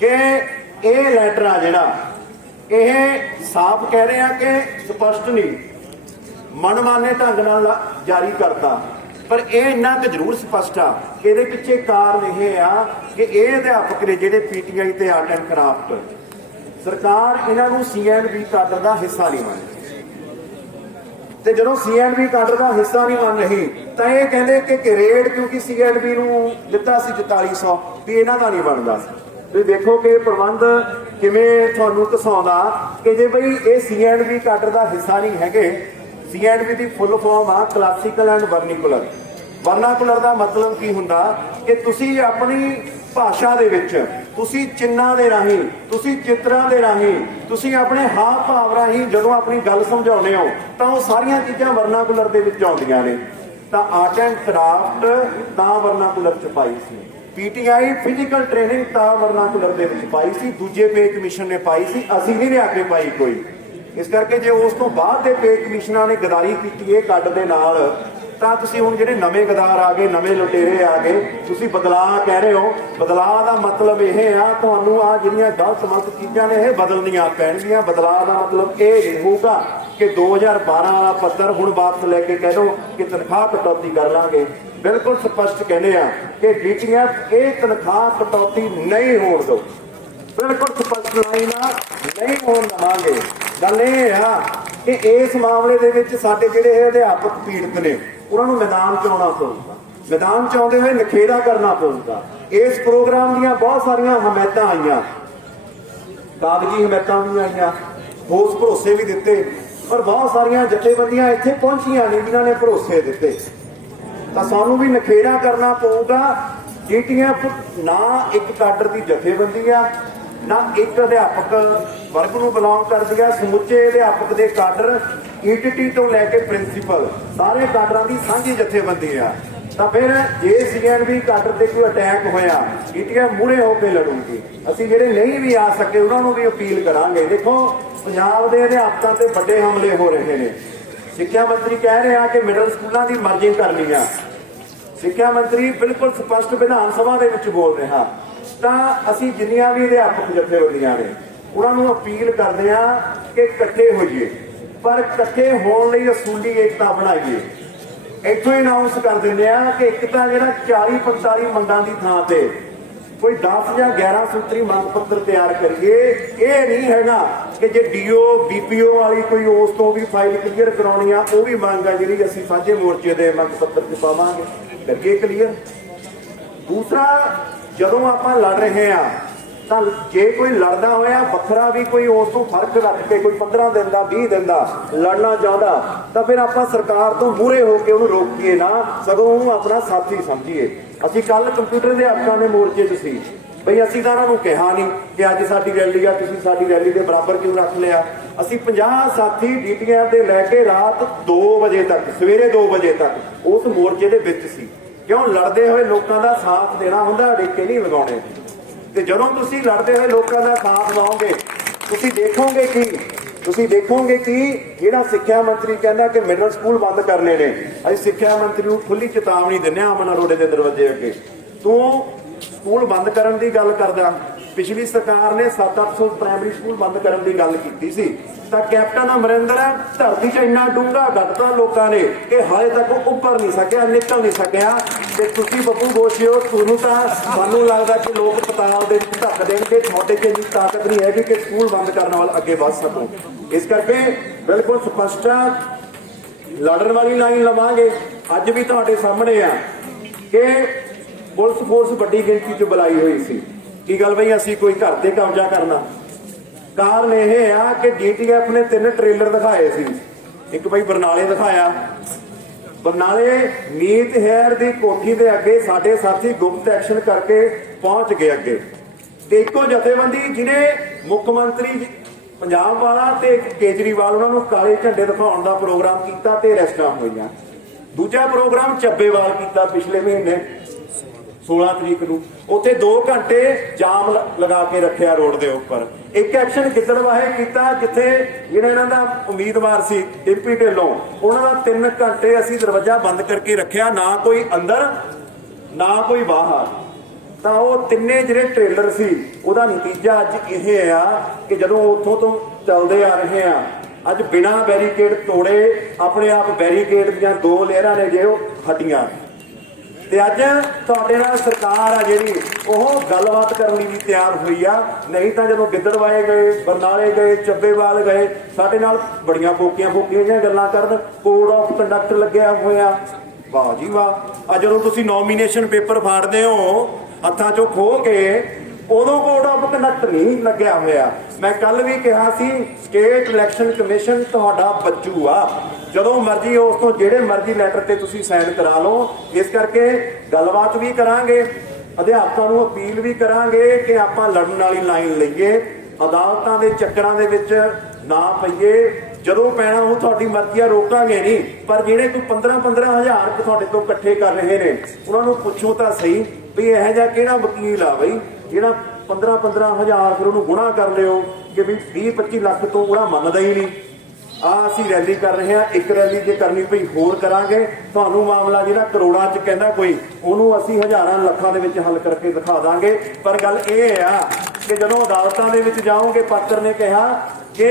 ਕਿ ਇਹ ਲੈਟਰ ਆ ਜਿਹੜਾ, ਇਹ ਸਾਫ਼ ਕਹਿ ਰਹੇ ਆ ਕਿ ਸਪਸ਼ਟ ਨਹੀਂ। ਮਨਮਾਨੇ ਢੰਗ ਨਾਲ ਜਾਰੀ ਕਰਤਾ। ਪਰ ਇਹ ਇੰਨਾ ਕੁ ਜ਼ਰੂਰ ਸਪਸ਼ਟ ਆ ਇਹਦੇ ਪਿੱਛੇ ਕਾਰਨ ਇਹ ਆ ਕਿ ਇਹ ਅਧਿਆਪਕ ਨੇ ਜਿਹੜੇ ਪੀਟੀਆਈ ਤੇ ਆਰਟ ਐਂਡ ਕਰਾਫਟ ਸਰਕਾਰ ਇਹਨਾਂ ਨੂੰ ਸੀਐਨਬੀ ਕਾਡਰ ਦਾ ਹਿੱਸਾ ਨਹੀਂ ਮੰਨਦੀ। ਤੇ ਜਦੋਂ ਸੀਐਨਬੀ ਕਾਡਰ ਦਾ ਹਿੱਸਾ ਨਹੀਂ ਬਣ ਰਹੀ, ਤਾਂ ਇਹ ਕਹਿੰਦੇ ਕਿ ਗ੍ਰੇਡ ਕਿਉਂਕਿ ਸੀਐਨਬੀ ਨੂੰ ਦਿੱਤਾ ਸੀ 4400 ਵੀ ਇਹਨਾਂ ਦਾ ਨਹੀਂ ਬਣਦਾ। ਤੁਸੀਂ ਦੇਖੋ ਕਿ ਪ੍ਰਬੰਧ ਕਿਵੇਂ ਤੁਹਾਨੂੰ ਕਸਾਉਂਦਾ ਕਿ ਜੇ ਬਈ ਇਹ ਸੀਐਨਬੀ ਕਾਡਰ ਦਾ ਹਿੱਸਾ ਨਹੀਂ ਹੈਗੇ ਸੀਐਨਬੀ ਦੀ ਫੁੱਲ ਫਾਰਮ ਆ ਕਲਾਸੀਕਲ ਐਂਡ ਵਰਨੀਕੂਲਰ ਵਰਨਾਕੂਲਰ ਦਾ ਮਤਲਬ ਕੀ ਹੁੰਦਾ ਕਿ ਤੁਸੀਂ ਆਪਣੀ ਭਾਸ਼ਾ ਦੇ ਵਿੱਚ ਤੁਸੀਂ ਚਿੰਨ੍ਹਾਂ ਦੇ ਰਾਹੀਂ, ਤੁਸੀਂ ਚਿੱਤਰਾਂ ਦੇ ਰਾਹੀਂ, ਤੁਸੀਂ ਆਪਣੇ ਹਾਵ ਭਾਵ ਰਾਹੀਂ ਜਦੋਂ ਆਪਣੀ ਗੱਲ ਸਮਝਾਉਂਦੇ ਹੋ, ਤਾਂ ਉਹ ਸਾਰੀਆਂ ਚੀਜ਼ਾਂ ਵਰਨਾਕੂਲਰ ਦੇ ਵਿੱਚ ਆਉਂਦੀਆਂ ਨੇ। ਤਾਂ ਆਰਟ ਐਂਡ ਕਰਾਫਟ ਤਾਂ ਵਰਨਾਕੂਲਰ ਚ ਪਾਈ ਸੀ। ਪੀਟੀਆਈ ਫਿਜ਼ੀਕਲ ਟ੍ਰੇਨਿੰਗ ਤਾਂ ਵਰਨਾਕੂਲਰ ਦੇ ਵਿੱਚ ਪਾਈ ਸੀ। ਦੂਜੇ ਪੇ ਕਮਿਸ਼ਨ ਨੇ ਪਾਈ ਸੀ। ਅਸੀਂ ਨਹੀਂ ਲਿਆ ਕੇ ਪਾਈ ਕੋਈ। ਇਸ ਕਰਕੇ ਜੇ ਉਸ ਤੋਂ ਬਾਅਦ ਦੇ ਪੇ ਕਮਿਸ਼ਨਾਂ ਨੇ ਗਦਾਰੀ ਕੀਤੀ, ਇਹ ਕੱਢ ਦੇ ਨਾਲ ਤਾਂ ਤੁਸੀਂ ਹੁਣ ਜਿਹੜੇ ਨਵੇਂ ਗਦਾਰ ਆ ਗਏ, ਨਵੇਂ ਲੁਟੇਰੇ ਆ ਗਏ, ਤੁਸੀਂ ਬਦਲਾਅ ਕਹਿ ਰਹੇ ਹੋ। ਬਦਲਾਅ ਦਾ ਮਤਲਬ ਇਹ ਆ, ਤੁਹਾਨੂੰ ਆ ਜਿਹੜੀਆਂ ਗਲਤ ਮਤ ਚੀਜ਼ਾਂ ਨੇ, ਇਹ ਬਦਲਣੀਆਂ ਪੈਣਗੀਆਂ। ਬਦਲਾਅ ਦਾ ਮਤਲਬ ਇਹ ਨਹੀਂ ਹੋਊਗਾ ਕਿ 2012 ਵਾਲਾ ਪੱਤਰ ਹੁਣ ਵਾਪਸ ਲੈ ਕੇ ਕਹਿ ਦੋ ਕਿ ਤਨਖਾਹ ਕਟੌਤੀ ਕਰ ਲਾਂਗੇ। ਬਿਲਕੁਲ ਸਪਸ਼ਟ ਕਹਿੰਦੇ ਆ ਕਿ ਡੀਟੀਐਫ ਇਹ ਤਨਖਾਹ ਕਟੌਤੀ ਨਹੀਂ ਹੋਣ ਦੋ। ਬਿਲਕੁਲ ਸਪਸ਼ਟ ਲਾਈਨ ਆ, ਨਹੀਂ ਹੋਣ ਦਵਾਂਗੇ। ਗੱਲ ਇਹ ਆ ਕਿ ਇਸ ਮਾਮਲੇ ਦੇ ਵਿੱਚ ਸਾਡੇ ਜਿਹੜੇ ਇਹ ਅਧਿਆਪਕ ਪੀੜਤ ਨੇ ਉਹਨਾਂ ਨੂੰ ਮੈਦਾਨ ਚ ਆਉਣਾ ਪਊਗਾ। ਮੈਦਾਨ ਚ ਆਉਂਦੇ ਹੋਏ ਨਖੇੜਾ ਕਰਨਾ ਪਊਗਾ। ਇਸ ਪ੍ਰੋਗਰਾਮ ਦੀਆਂ ਬਹੁਤ ਸਾਰੀਆਂ ਹਮਾਇਤਾਂ ਆਈਆਂ। ਕਾਗਜ਼ੀ ਹਮਾਇਤਾਂ ਵੀ ਆਈਆਂ। ਠੋਸ ਭਰੋਸੇ ਵੀ ਦਿੱਤੇ। ਪਰ ਬਹੁਤ ਸਾਰੀਆਂ ਜਥੇਬੰਦੀਆਂ ਇੱਥੇ ਪਹੁੰਚੀਆਂ ਨਹੀਂ ਜਿਨ੍ਹਾਂ ਨੇ ਭਰੋਸੇ ਦਿੱਤੇ। ਤਾਂ ਸਾਨੂੰ ਵੀ ਨਖੇੜਾ ਕਰਨਾ ਪਊਗਾ। ਜੀਟੀਐਫ ਨਾ ਇੱਕ ਕਾਡਰ ਦੀ ਜਥੇਬੰਦੀ ਆ, ਨਾ ਇੱਕ ਅਧਿਆਪਕ ਵਰਗ ਨੂੰ ਬਿਲੋਂਗ ਕਰਦੀ ਆ। ਸਮੁੱਚੇ ਅਧਿਆਪਕ ਦੇ ਕਾਡਰ ਈਟੀਟੀ ਤੋਂ ਲੈ ਕੇ ਪ੍ਰਿੰਸੀਪਲ ਸਾਰੇ ਕਾਡਰਾਂ ਦੀ ਸਾਂਝੀ ਜਥੇਬੰਦੀ ਆ। ਤਾਂ ਫਿਰ ਜੇ ਸੀਐਨਬੀ ਕਾਡਰ ਤੇ ਕੋਈ ਅਟੈਕ ਹੋਇਆ ਈਟੀਐਫ ਮੂਹਰੇ ਹੋ ਕੇ ਲੜੂਗੀ। ਅਸੀਂ ਜਿਹੜੇ ਨਹੀਂ ਵੀ ਆ ਸਕੇ, ਉਹਨਾਂ ਨੂੰ ਵੀ ਅਪੀਲ ਕਰਾਂਗੇ। ਦੇਖੋ, ਪੰਜਾਬ ਦੇ ਅਧਿਆਪਕਾਂ ਤੇ ਵੱਡੇ ਹਮਲੇ ਹੋ ਰਹੇ ਨੇ। ਸਿੱਖਿਆ ਮੰਤਰੀ ਕਹਿ ਰਿਹਾ ਕਿ ਮਿਡਲ ਸਕੂਲਾਂ ਦੀ ਮਰਜ਼ੀ ਕਰਨੀ ਆ। ਸਿੱਖਿਆ ਮੰਤਰੀ ਬਿਲਕੁਲ ਸਪਸ਼ਟ ਵਿਧਾਨ ਸਭਾ ਦੇ ਵਿੱਚ ਬੋਲ ਰਿਹਾ। ਤਾਂ ਅਸੀਂ ਜਿੰਨੀਆਂ ਵੀ ਅਧਿਆਪਕ ਜਥੇਬੰਦੀਆਂ ਨੇ, ਉਹਨਾਂ ਨੂੰ ਅਪੀਲ ਕਰਦੇ ਆ ਕਿ ਇਕੱਠੇ ਹੋਈਏ। ਪਰ ਇਕੱਠੇ ਹੋਣ ਲਈ ਅਸੂਲੀ ਏਕਤਾ ਬਣਾਈਏ। ਇੱਥੋਂ ਹੀ ਅਨਾਉਂਸ ਕਰ ਦਿੰਦੇ ਆ ਕਿ ਇੱਕ ਤਾਂ ਜਿਹੜਾ 40 45 ਮੰਗਾਂ ਦੀ ਥਾਂ ਤੇ ਕੋਈ 10 ਜਾਂ 11 ਸੂਤਰੀ ਮੰਗ ਪੱਤਰ ਤਿਆਰ ਕਰੀਏ, ਇਹ ਨਹੀਂ ਹੈਗਾ ਕਿ ਜੇ ਡੀਓ ਬੀਪੀਓ ਵਾਲੀ ਕੋਈ ਉਸ ਤੋਂ ਵੀ ਫਾਈਲ ਕਲੀਅਰ ਕਰਾਉਣੀ ਆ, ਉਹ ਵੀ ਮੰਗ ਆ ਜਿਹੜੀ ਅਸੀਂ ਸਾਂਝੇ ਮੋਰਚੇ ਦੇ ਮੰਗ ਪੱਤਰ 'ਚ ਪਾਵਾਂਗੇ। ਕਰੀਏ ਕਲੀਅਰ ਦੂਸਰਾ, ਜਦੋਂ ਆਪਾਂ ਲੜ ਰਹੇ ਆ ਤਾਂ ਜੇ ਕੋਈ ਲੜਦਾ ਹੋਇਆ, ਵੱਖਰਾ ਵੀ ਕੋਈ ਉਸ ਤੋਂ ਫ਼ਰਕ ਰੱਖ ਕੇ ਕੋਈ 15 ਦਿਨ ਦਾ 20 ਦਿਨ ਦਾ ਲੜਨਾ ਚਾਹੁੰਦਾ, ਤਾਂ ਫਿਰ ਆਪਾਂ ਸਰਕਾਰ ਤੋਂ ਮੂਹਰੇ ਹੋ ਕੇ ਉਹਨੂੰ ਰੋਕੀਏ ਨਾ, ਸਗੋਂ ਉਹਨੂੰ ਆਪਣਾ ਸਾਥੀ ਸਮਝੀਏ। ਅਸੀਂ ਕੱਲ ਕੰਪਿਊਟਰ ਦੇ ਹੱਕਾਂ ਦੇ ਮੋਰਚੇ 'ਚ ਸੀ। ਬਈ ਅਸੀਂ ਤਾਂ ਉਹਨਾਂ ਨੂੰ ਕਿਹਾ ਨਹੀਂ ਕਿ ਅੱਜ ਸਾਡੀ ਰੈਲੀ ਆ, ਤੁਸੀਂ ਸਾਡੀ ਰੈਲੀ ਦੇ ਬਰਾਬਰ ਕਿਉਂ ਰੱਖ ਲਿਆ? ਅਸੀਂ 50 ਸਾਥੀ ਡੀਟੀਐਫ ਦੇ ਲੈ ਕੇ ਰਾਤ 2 ਵਜੇ ਤੱਕ, ਸਵੇਰੇ 2 ਵਜੇ ਤੱਕ ਉਸ ਮੋਰਚੇ ਦੇ ਵਿੱਚ ਸੀ। ਕਿਉਂ ਲੜਦੇ ਹੋਏ ਲੋਕਾਂ ਦਾ ਸਾਥ ਦੇਣਾ ਹੁੰਦਾ, ਅੜਿੱਕੇ ਨਹੀਂ ਲਗਾਉਣੇ। ਤੇ ਜਦੋਂ ਤੁਸੀਂ ਲੜਦੇ ਹੋਏ ਲੋਕਾਂ ਦਾ ਸਾਥ ਲਾਓਗੇ ਤੁਸੀਂ ਦੇਖੋਗੇ ਕਿ? ਤੁਸੀਂ ਦੇਖੋਗੇ ਕਿ? ਜਿਹੜਾ ਸਿੱਖਿਆ ਮੰਤਰੀ ਕਹਿੰਦਾ ਕਿ ਮਿਡਲ ਸਕੂਲ ਬੰਦ ਕਰਨੇ ਨੇ। ਅਸੀਂ ਸਿੱਖਿਆ ਮੰਤਰੀ ਨੂੰ ਖੁੱਲੀ ਚੇਤਾਵਨੀ ਦਿੰਨੇ ਆ ਅਮਨ ਅਰੋੜੇ ਦੇ ਦਰਵਾਜ਼ੇ ਅੱਗੇ। ਤੂੰ ਸਕੂਲ ਬੰਦ ਕਰਨ ਦੀ ਗੱਲ ਕਰਦਾ। ਪਿਛਲੀ ਸਰਕਾਰ ਨੇ 7-800 ਪ੍ਰਾਇਮਰੀ ਸਕੂਲ ਬੰਦ ਕਰਨ ਦੀ ਗੱਲ ਕੀਤੀ ਸੀ। ਤਾਂ ਕੈਪਟਨ ਅਮਰਿੰਦਰ ਧਰਤੀ 'ਚ ਇੰਨਾ ਡੂੰਘਾ ਗੱਡਤਾ ਲੋਕਾਂ ਨੇ ਕਿ ਹਾਲੇ ਤੱਕ ਉਹ ਉੱਪਰ ਨਹੀਂ ਸਕਿਆ, ਨਿਕਲ ਨਹੀਂ ਸਕਿਆ। ਤੇ ਤੁਸੀਂ ਬੱਬੂ ਗੋਸ਼ਿਓ ਤੁਹਾਨੂੰ ਤਾਂ ਸਾਨੂੰ ਲੱਗਦਾ ਕਿ ਲੋਕ ਪਤਾਲ ਦੇ ਧੱਕ ਦੇਣਗੇ। ਤੁਹਾਡੇ 'ਚ ਇੰਨੀ ਤਾਕਤ ਨਹੀਂ ਹੈਗੀ ਕਿ ਸਕੂਲ ਬੰਦ ਕਰਨ ਵਾਲ ਅੱਗੇ ਵਧ ਸਕੋ। ਇਸ ਕਰਕੇ ਬਿਲਕੁਲ ਸਪਸ਼ਟ ਆ, ਲੜਨ ਵਾਲੀ ਲਾਈਨ ਲਵਾਂਗੇ। ਅੱਜ ਵੀ ਤੁਹਾਡੇ ਸਾਹਮਣੇ ਆ ਕਿ ਪੁਲਿਸ ਫੋਰਸ ਵੱਡੀ ਗਿਣਤੀ 'ਚ ਬੁਲਾਈ ਹੋਈ ਸੀ। ਕੀ ਗੱਲ ਬਈ, ਅਸੀਂ ਕੋਈ ਘਰ ਤੇ ਕਬਜ਼ਾ ਕਰਨਾ? ਕਾਰਨ ਇਹ ਆ ਕਿ ਜੀਟੀਐਫ ਨੇ ਤਿੰਨ ਟ੍ਰੇਲਰ ਦਿਖਾਏ ਸੀ। ਇੱਕ ਬਈ ਬਰਨਾਲੇ ਦਿਖਾਇਆ। ਬਰਨਾਲੇ ਮੀਤ ਹੈਰ ਦੀ ਕੋਠੀ ਦੇ ਅੱਗੇ ਸਾਡੇ ਸਾਥੀ ਗੁਪਤ ਐਕਸ਼ਨ ਕਰਕੇ ਪਹੁੰਚ ਗਏ ਅੱਗੇ। ਤੇ ਇੱਕੋ ਜਥੇਬੰਦੀ ਜਿਹਨੇ ਮੁੱਖ ਮੰਤਰੀ ਪੰਜਾਬ ਵਾਲਾ ਤੇ ਕੇਜਰੀਵਾਲ ਉਹਨਾਂ ਨੂੰ ਕਾਲੇ ਝੰਡੇ ਦਿਖਾਉਣ ਦਾ ਪ੍ਰੋਗਰਾਮ ਕੀਤਾ ਤੇ ਰੈਸਟਾਂ ਹੋਈਆਂ। ਦੂਜਾ ਪ੍ਰੋਗਰਾਮ ਚੱਬੇਵਾਲ ਕੀਤਾ ਪਿਛਲੇ ਮਹੀਨੇ 16 ਤਰੀਕ ਨੂੰ। ਉੱਥੇ 2 ਘੰਟੇ ਜਾਮ ਲਗਾ ਕੇ ਰੱਖਿਆ ਰੋਡ ਦੇ ਉੱਪਰ। ਇੱਕ ਐਕਸ਼ਨ ਗਿੱਦੜਵਾਹੇ ਕੀਤਾ ਜਿੱਥੇ ਜਿਹੜਾ ਇਹਨਾਂ ਦਾ ਉਮੀਦਵਾਰ ਸੀ ਡਿੰਪੀ ਢਿੱਲੋਂ, ਉਹਨਾਂ ਦਾ 3 ਘੰਟੇ ਅਸੀਂ ਦਰਵਾਜ਼ਾ ਬੰਦ ਕਰਕੇ ਰੱਖਿਆ, ਨਾ ਕੋਈ ਅੰਦਰ, ਨਾ ਕੋਈ ਬਾਹਰ। ਤਾਂ ਉਹ ਤਿੰਨੇ ਜਿਹੜੇ ਟ੍ਰੇਲਰ ਸੀ, ਉਹਦਾ ਨਤੀਜਾ ਅੱਜ ਇਹ ਆ ਕਿ ਜਦੋਂ ਉੱਥੋਂ ਤੋਂ ਚੱਲਦੇ ਆ ਰਹੇ ਆ, ਅੱਜ ਬਿਨਾਂ ਬੈਰੀਕੇਡ ਤੋੜੇ, ਆਪਣੇ ਆਪ ਬੈਰੀਕੇਡ ਦੀਆਂ ਦੋ ਲੇਅਰਾਂ ਨੇ ਜੇ ਉਹ ਹਟੀਆਂ ਤੇ ਅੱਜ ਤੁਹਾਡੇ ਨਾਲ ਸਰਕਾਰ ਆ ਜਿਹੜੀ, ਉਹ ਗੱਲਬਾਤ ਕਰਨ ਲਈ ਵੀ ਤਿਆਰ ਹੋਈ ਆ। ਨਹੀਂ ਤਾਂ ਜਦੋਂ ਗਿੱਦੜਵਾਏ ਗਏ, ਬਰਨਾਲੇ ਗਏ ਚੱਬੇਵਾਲ ਗਏ, ਸਾਡੇ ਨਾਲ ਬੜੀਆਂ ਫੋਕੀਆਂ ਫੋਕੀਆਂ ਜਿਹੀਆਂ ਗੱਲਾਂ ਕਰਨ ਕੋਡ ਆਫ ਕੰਡਕਟ ਲੱਗਿਆ ਹੋਇਆ। ਵਾਹ ਜੀ ਵਾਹ। ਆ ਜਦੋਂ ਤੁਸੀਂ ਨੋਮੀਨੇਸ਼ਨ ਪੇਪਰ ਫਾੜਦੇ ਹੋ, ਹੱਥਾਂ 'ਚੋਂ ਖੋਹ ਕੇ, ਉਦੋਂ ਕੋਡ ਆਫ ਕੰਡਕਟ ਨਹੀਂ ਲੱਗਿਆ ਹੋਇਆ। ਮੈਂ ਕੱਲ ਵੀ ਕਿਹਾ ਸੀ ਸਟੇਟ ਇਲੈਕਸ਼ਨ ਕਮਿਸ਼ਨ ਤੁਹਾਡਾ ਬੱਚੂ ਆ। ਜਦੋਂ ਮਰਜ਼ੀ ਉਸ ਤੋਂ ਜਿਹੜੇ ਮਰਜ਼ੀ ਲੈਟਰ ਤੇ ਤੁਸੀਂ ਸਾਈਨ ਕਰਾ ਲਓ, ਇਸ ਕਰਕੇ ਗੱਲਬਾਤ ਵੀ ਕਰਾਂਗੇ, ਅਧਿਆਪਕਾਂ ਨੂੰ ਅਪੀਲ ਵੀ ਕਰਾਂਗੇ ਕਿ ਆਪਾਂ ਲੜਨ ਵਾਲੀ ਲਾਈਨ ਲਈਏ, ਅਦਾਲਤਾਂ ਦੇ ਚੱਕਰਾਂ ਦੇ ਵਿੱਚ ਨਾ ਪਈਏ, ਜਦੋਂ ਪੈਣਾ ਉਹ ਤੁਹਾਡੀ ਮਰਜ਼ੀ ਆ, ਰੋਕਾਂਗੇ ਨਹੀਂ, ਪਰ ਜਿਹੜੇ ਕੋਈ 15 15 ਹਜ਼ਾਰ ਤੁਹਾਡੇ ਤੋਂ ਇਕੱਠੇ ਕਰ ਰਹੇ ਨੇ, ਉਹਨਾਂ ਨੂੰ ਪੁੱਛੋ ਤਾਂ ਸਹੀ ਵੀ ਇਹੋ ਜਿਹਾ ਕਿਹੜਾ ਵਕੀਲ ਆ ਬਈ, ਜਿਹੜਾ 15 15 ਹਜ਼ਾਰ ਫਿਰ ਉਹਨੂੰ ਗੁਣਾ ਕਰ ਲਿਓ, ਕਿ ਵੀ 20 25 ਲੱਖ ਤੋਂ ਉਹਦਾ ਮੰਨਦਾ ਹੀ ਨਹੀਂ। ਆ ਅਸੀਂ ਰੈਲੀ ਕਰ ਰਹੇ ਹਾਂ। ਇੱਕ ਰੈਲੀ ਜੇ ਕਰਨੀ ਪਈ ਹੋਰ ਕਰਾਂਗੇ। ਤੁਹਾਨੂੰ ਮਾਮਲਾ ਜਿਹੜਾ ਕਰੋੜਾਂ ਚ ਕਹਿੰਦਾ ਕੋਈ ਉਹਨੂੰ ਅਸੀਂ ਹਜ਼ਾਰਾਂ ਲੱਖਾਂ ਦੇ ਵਿੱਚ ਹੱਲ ਕਰਕੇ ਦਿਖਾ ਦਾਂਗੇ। ਪਰ ਗੱਲ ਇਹ ਆ ਕਿ ਜਦੋਂ ਅਦਾਲਤਾਂ ਦੇ ਵਿੱਚ ਜਾਓਗੇ ਪਾਤਰ ਨੇ ਕਿਹਾ ਕਿ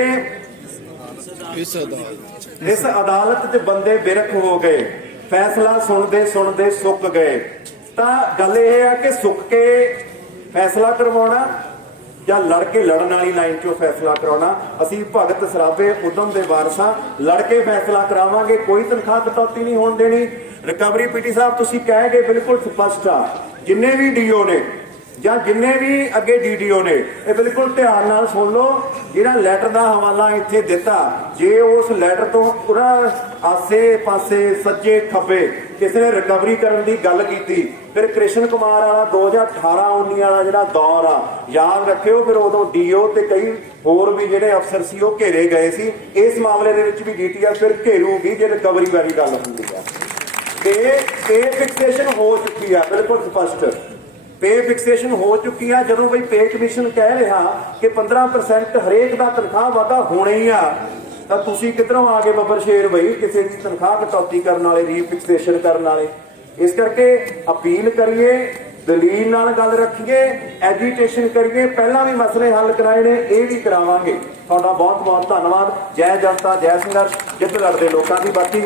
ਇਸ ਅਦਾਲਤ ਇਸ ਅਦਾਲਤ 'ਚ ਬੰਦੇ ਬਿਰਖ ਹੋ ਗਏ ਫੈਸਲਾ ਸੁਣਦੇ ਸੁਣਦੇ ਸੁੱਕ ਗਏ। ਤਾਂ ਗੱਲ ਇਹ ਆ ਕਿ ਸੁੱਕ ਕੇ ਫੈਸਲਾ ਕਰਵਾਉਣਾ ਜਾਂ ਲੜ ਕੇ ਲੜਨ ਵਾਲੀ ਲਾਈਨ 'ਚੋਂ ਫੈਸਲਾ ਕਰਾਉਣਾ। ਅਸੀਂ ਭਗਤ ਸਰਾਬੇ, ਉਦਮ ਦੇ ਵਾਰਸਾਂ, ਲੜ ਕੇ ਫੈਸਲਾ ਕਰਾਵਾਂਗੇ, ਕੋਈ ਤਨਖਾਹ ਕਟੌਤੀ ਨਹੀਂ ਹੋਣ ਦੇਣੀ। ਰਿਕਵਰੀ ਪੀਟੀ ਸਾਹਿਬ, ਤੁਸੀਂ ਕਹਿ ਗਏ ਬਿਲਕੁਲ ਸਪਸ਼ਟ ਆ ਜਿੰਨੇ ਵੀ ਡੀਓ ਨੇ ਜਾਂ ਜਿੰਨੇ ਵੀ ਅੱਗੇ ਡੀਡੀਓ ਨੇ, ਇਹ ਬਿਲਕੁਲ ਧਿਆਨ ਨਾਲ ਸੁਣ ਲਓ, ਜਿਹੜਾ ਲੈਟਰ ਦਾ ਹਵਾਲਾ ਇੱਥੇ ਦਿੱਤਾ, ਜੇ ਉਸ ਲੈਟਰ ਤੋਂ ਪੂਰਾ ਆਸੇ ਪਾਸੇ ਸੱਜੇ ਖੱਬੇ ਕਿਸੇ ਨੇ ਰਿਕਵਰੀ ਕਰਨ ਦੀ ਗੱਲ ਕੀਤੀ, ਫਿਰ ਕ੍ਰਿਸ਼ਨ ਕੁਮਾਰ ਵਾਲਾ 2018 19 ਵਾਲਾ ਜਿਹੜਾ ਦੌਰ ਆ, ਯਾਦ ਰੱਖਿਓ, ਫਿਰ ਉਦੋਂ ਡੀਓ ਤੇ ਕਈ ਹੋਰ ਵੀ ਜਿਹੜੇ ਅਫਸਰ ਸੀ, ਉਹ ਘੇਰੇ ਗਏ ਸੀ। ਇਸ ਮਾਮਲੇ ਦੇ ਵਿੱਚ ਵੀ ਡੀਟੀਆਰ ਫਿਰ ਘੇਰੂਗੀ ਜੇ ਰਿਕਵਰੀ ਵਾਲੀ ਗੱਲ ਹੁੰਦੀ ਆ। ਤੇ ਇਹ ਫਿਕਸੇਸ਼ਨ ਹੋ ਚੁੱਕੀ ਆ, ਬਿਲਕੁਲ ਸਪਸ਼ਟ। ਪੇ ਫਿਕਸੇਸ਼ਨ ਹੋ ਚੁੱਕੀ ਆ। ਜਦੋਂ ਬਈ ਪੇ ਕਮਿਸ਼ਨ ਕਹਿ ਰਿਹਾ ਕਿ 15% ਹਰੇਕ ਦਾ ਤਨਖਾਹ ਵਾਧਾ ਹੋਣਾ ਹੀ ਆ, ਤਾਂ ਤੁਸੀਂ ਕਿੱਧਰੋਂ ਆ ਗਏ ਬੱਬਰ ਸ਼ੇਰ ਬਈ? ਕਿਸੇ ਦੀ ਤਨਖਾਹ ਕਟੌਤੀ ਕਰਨ ਵਾਲੇ ਰੀਫਿਕਸੇਸ਼ਨ ਕਰਨ ਵਾਲੇ। ਇਸ ਕਰਕੇ ਅਪੀਲ ਕਰੀਏ, ਦਲੀਲ ਨਾਲ ਗੱਲ ਰੱਖੀਏ ਐਜੀਟੇਸ਼ਨ ਕਰੀਏ। ਪਹਿਲਾਂ ਵੀ ਮਸਲੇ ਹੱਲ ਕਰਾਏ ਨੇ, ਇਹ ਵੀ ਕਰਾਵਾਂਗੇ। ਤੁਹਾਡਾ ਬਹੁਤ ਬਹੁਤ ਧੰਨਵਾਦ। ਜੈ ਜਨਤਾ, ਜੈ ਸੰਘਰਸ਼, ਜਿੱਤ ਲੜਦੇ ਲੋਕਾਂ ਦੀ ਬਾਕੀ